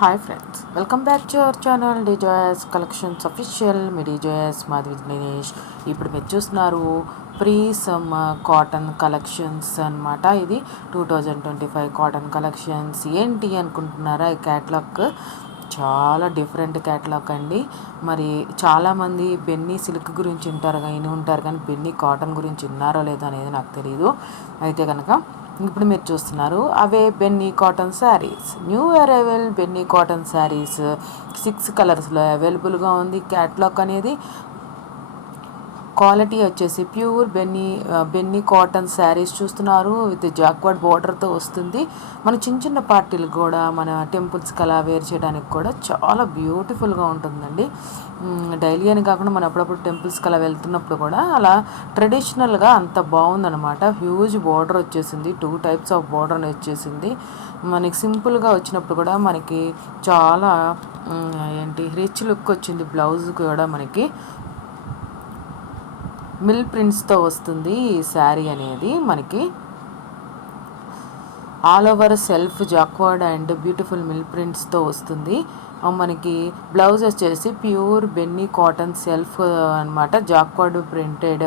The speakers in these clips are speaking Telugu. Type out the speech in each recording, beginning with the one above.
Hi friends, welcome back to our channel Dijoys collections official. మీ డిజోయస్ మాధవి దినేష్. ఇప్పుడు మీరు చూస్తున్నారు ప్రీ సమ్మర్ కాటన్ కలెక్షన్స్ అనమాట. ఇది 2025 కాటన్ కలెక్షన్స్. ఏంటి అనుకుంటున్నారా? ఈ క్యాటలాగ్ చాలా డిఫరెంట్ క్యాటలాగ్ అండి. మరి చాలామంది బెన్నీ సిల్క్ గురించి ఉంటారు కానీ బెన్నీ కాటన్ గురించి విన్నారో లేదో అనేది నాకు తెలియదు. అయితే కనుక ఇప్పుడు మీరు చూస్తున్నారు అవే Benny cotton saris. New arrival Benny cotton saris 6 కలర్స్లో అవైలబుల్గా ఉంది. క్యాట్లాగ్ అనేది క్వాలిటీ వచ్చేసి ప్యూర్ బెన్నీ కాటన్ శారీస్ చూస్తున్నారు. విత్ జాక్వర్డ్ బార్డర్తో వస్తుంది. మన చిన్న పార్టీలకు కూడా, మన టెంపుల్స్కి అలా వేర్ చేయడానికి కూడా చాలా బ్యూటిఫుల్గా ఉంటుందండి. డైలీ అని కాకుండా మనం అప్పుడప్పుడు టెంపుల్స్కి అలా వెళ్తున్నప్పుడు కూడా అలా ట్రెడిషనల్గా అంత బాగుందనమాట. హ్యూజ్ బార్డర్ వచ్చేసింది, 2 టైప్స్ ఆఫ్ బార్డర్ వచ్చేసింది. మనకి సింపుల్గా వచ్చినప్పుడు కూడా మనకి చాలా రిచ్ లుక్ వచ్చింది. బ్లౌజ్ కూడా మనకి మిల్ ప్రింట్స్తో వస్తుంది. ఈ శారీ అనేది మనకి all over self jacquard and beautiful mill ప్రింట్స్తో వస్తుంది. మనకి బ్లౌజ్ వచ్చేసి ప్యూర్ బెన్నీ కాటన్ సెల్ఫ్ అనమాట, జాక్వర్డ్ ప్రింటెడ్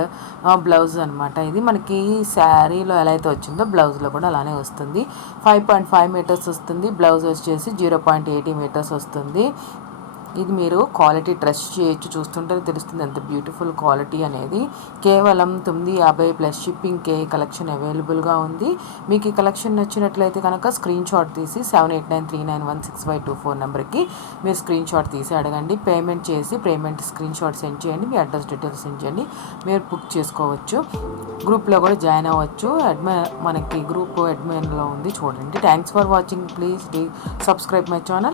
బ్లౌజ్ అనమాట. ఇది మనకి శారీలో ఎలా అయితే వచ్చిందో బ్లౌజ్లో కూడా అలానే వస్తుంది. 5.5 మీటర్స్ వస్తుంది. బ్లౌజ్ వచ్చేసి 0.80 మీటర్స్ వస్తుంది. ఇది మీరు క్వాలిటీ ట్రస్ట్ చేయొచ్చు. చూస్తుంటే తెలుస్తుంది ఎంత బ్యూటిఫుల్ క్వాలిటీ అనేది. కేవలం 950 ప్లస్ షిప్పింగ్కే కలెక్షన్ అవైలబుల్గా ఉంది. మీకు ఈ కలెక్షన్ నచ్చినట్లయితే కనుక స్క్రీన్ షాట్ తీసి 7893916524 నెంబర్కి మీరు స్క్రీన్ షాట్ తీసి అడగండి. పేమెంట్ స్క్రీన్ షాట్ సెండ్ చేయండి. మీ అడ్రస్ డీటెయిల్స్ సెండ్ చేయండి. మీరు బుక్ చేసుకోవచ్చు. గ్రూప్లో కూడా జాయిన్ అవ్వచ్చు. మనకి గ్రూప్ అడ్మిన్లో ఉంది, చూడండి. Thanks for watching. Please subscribe my channel.